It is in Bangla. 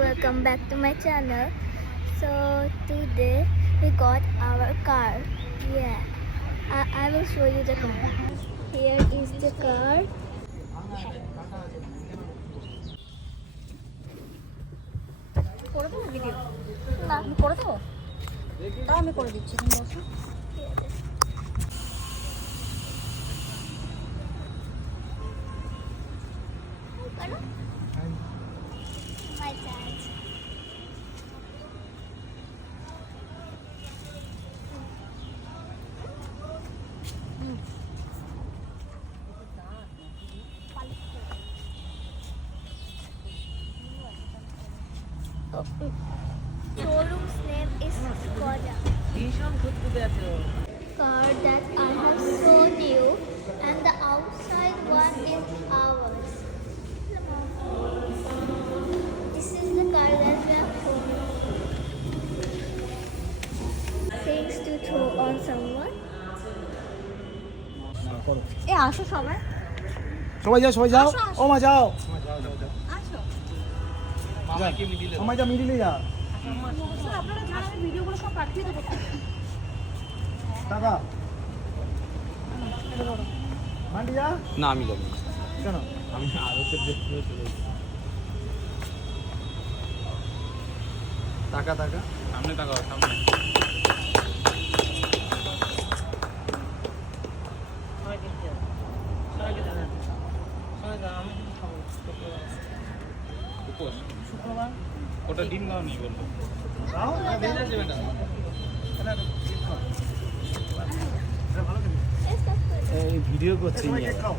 welcome back to my channel. So today we got our car. Yeah, I will show you the car. Here is the car. করে দেবো ভিডিও না, আমি করে দেবো তাও আমি করে দিচ্ছি তুমি বসো My dad. Showroom's name is Skoda. Car that I have shown you, and the outside one is ours. This is the car that we have shown you. Things to throw on someone. এ আসো সবাই সবাই যাও আসো, আসো। ও মা যাও আসো সবাই যা মিডিলে যা স্যার আপনারা জানেন আমি ভিডিওগুলো সব পাঠিয়ে দেবো টাকা মান্ডি যা না আমি যাবো না। কেন আমি আরতের দেখতে চলে যাই। টাকা টাকা সামনে তাকাও সামনে উপোস ওটা ডিম খাওয়া নেই বলবো দাও Let's go for it. এই ভিডিও করছি সবাই কেক খাও